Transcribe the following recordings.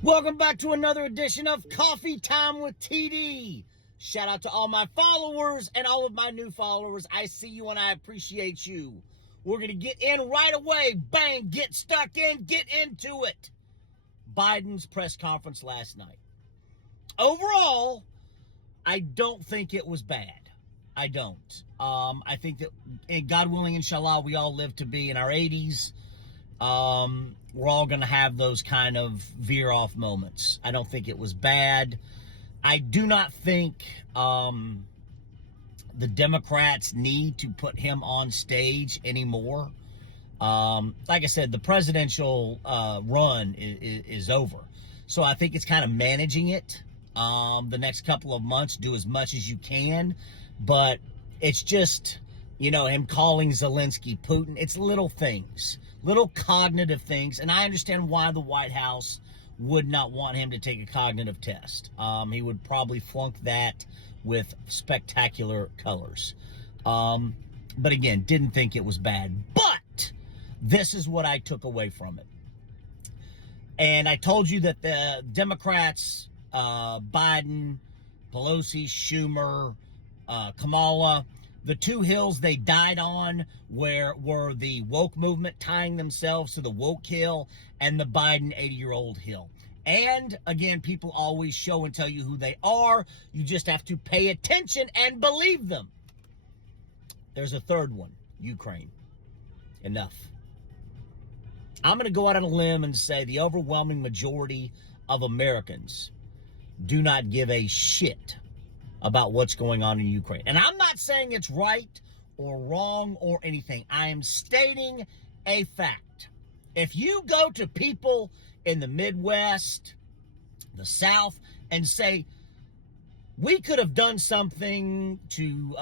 Welcome back to another edition of Coffee Time with TD. Shout out to all my followers and all of my new followers. I see you and I appreciate you. We're going to get in right away. Bang, get stuck in, get into it. Biden's press conference last night. Overall, I don't think it was bad. I don't. I think that, God willing, inshallah, we all live to be in our 80s. We're all going to have those kind of veer off moments. I don't think it was bad. I do not think the Democrats need to put him on stage anymore. Like I said, the presidential run is over. So I think it's kind of managing it. The next couple of months, do as much as you can. But it's just, him calling Zelensky Putin. It's little things, little cognitive things. And I understand why the White House would not want him to take a cognitive test. He would probably flunk that with spectacular colors. But again, didn't think it was bad. But this is what I took away from it. And I told you that the Democrats, Biden, Pelosi, Schumer, Kamala, the two hills they died on were the woke movement tying themselves to the woke hill and the Biden 80-year-old hill. And again, people always show and tell you who they are. You just have to pay attention and believe them. There's a third one, Ukraine. Enough. I'm going to go out on a limb and say the overwhelming majority of Americans do not give a shit about what's going on in Ukraine. And I'm not saying it's right or wrong or anything. I am stating a fact. If you go to people in the Midwest, the South, and say, we could have done something to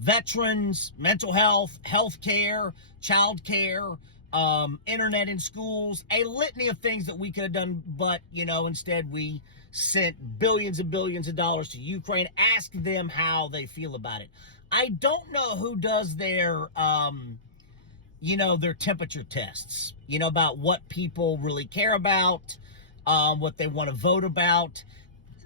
veterans, mental health, health care, child care, internet in schools, a litany of things that we could have done, but, instead we sent billions and billions of dollars to Ukraine. Ask them how they feel about it. I don't know who does their, their temperature tests, about what people really care about, what they want to vote about.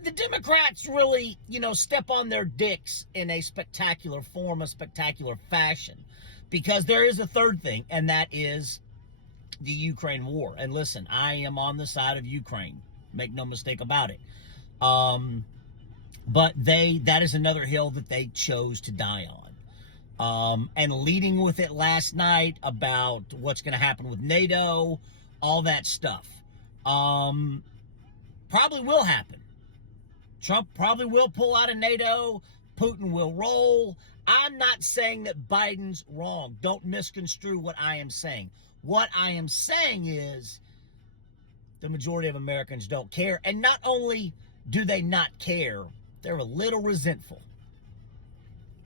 The Democrats really, step on their dicks in a spectacular form, a spectacular fashion, because there is a third thing, and that is the Ukraine war. And listen, I am on the side of Ukraine. Make no mistake about it. But that is another hill that they chose to die on. And leading with it last night about what's going to happen with NATO, all that stuff, probably will happen. Trump probably will pull out of NATO. Putin will roll. I'm not saying that Biden's wrong. Don't misconstrue what I am saying. What I am saying is the majority of Americans don't care. And not only do they not care, they're a little resentful.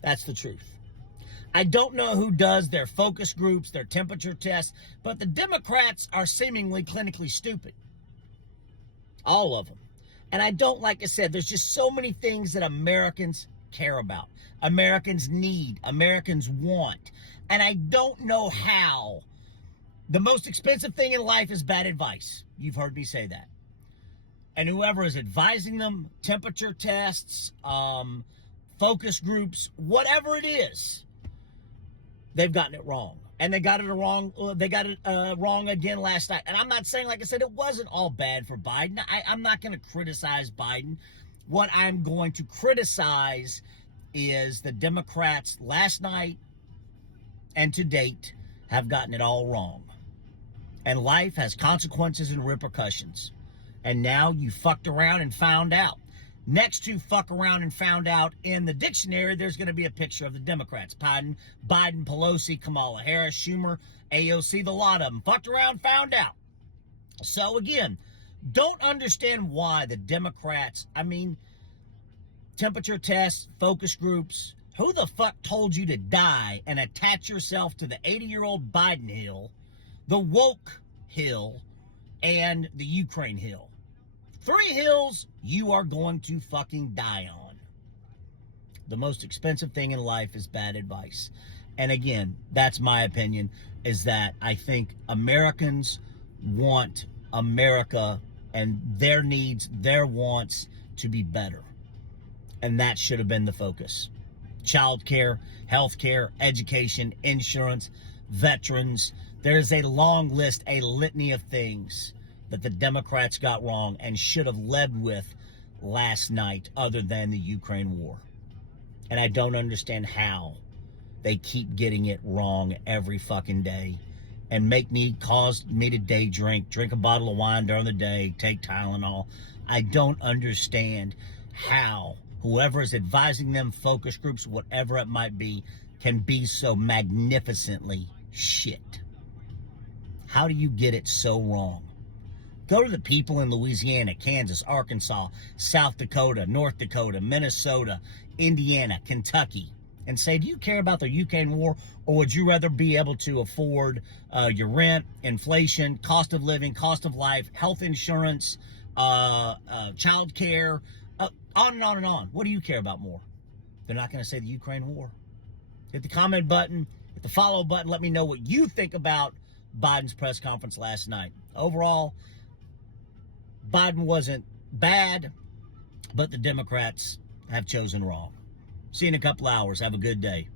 That's the truth. I don't know who does their focus groups, their temperature tests, but the Democrats are seemingly clinically stupid. All of them. And I don't, like I said, there's just so many things that Americans care about. Americans need, Americans want. And I don't know how. The most expensive thing in life is bad advice. You've heard me say that. And whoever is advising them, temperature tests, focus groups, whatever it is, they've gotten it wrong. And they got it wrong. They got it wrong again last night. And I'm not saying, like I said, it wasn't all bad for Biden. I'm not going to criticize Biden. What I'm going to criticize is the Democrats last night and to date have gotten it all wrong. And life has consequences and repercussions. And now you fucked around and found out. Next to fuck around and found out in the dictionary, there's going to be a picture of the Democrats. Biden, Pelosi, Kamala Harris, Schumer, AOC, the lot of them. Fucked around, found out. So again, don't understand why the Democrats, temperature tests, focus groups, who the fuck told you to die and attach yourself to the 80-year-old Biden hill, the woke hill, and the Ukraine hill? 3 hills you are going to fucking die on. The most expensive thing in life is bad advice. And again, that's my opinion, is that I think Americans want America and their needs, their wants to be better. And that should have been the focus. Childcare, healthcare, education, insurance, veterans. There's a long list, a litany of things that the Democrats got wrong and should have led with last night, other than the Ukraine war. And I don't understand how they keep getting it wrong every fucking day and cause me to day drink a bottle of wine during the day, take Tylenol. I don't understand how whoever is advising them, focus groups, whatever it might be, can be so magnificently shit. How do you get it so wrong? Go to the people in Louisiana, Kansas, Arkansas, South Dakota, North Dakota, Minnesota, Indiana, Kentucky, and say, do you care about the Ukraine war, or would you rather be able to afford your rent, inflation, cost of living, cost of life, health insurance, child care, on and on and on? What do you care about more? They're not going to say the Ukraine war. Hit the comment button, hit the follow button. Let me know what you think about Biden's press conference last night. Overall, Biden wasn't bad, but the Democrats have chosen wrong. See you in a couple hours. Have a good day.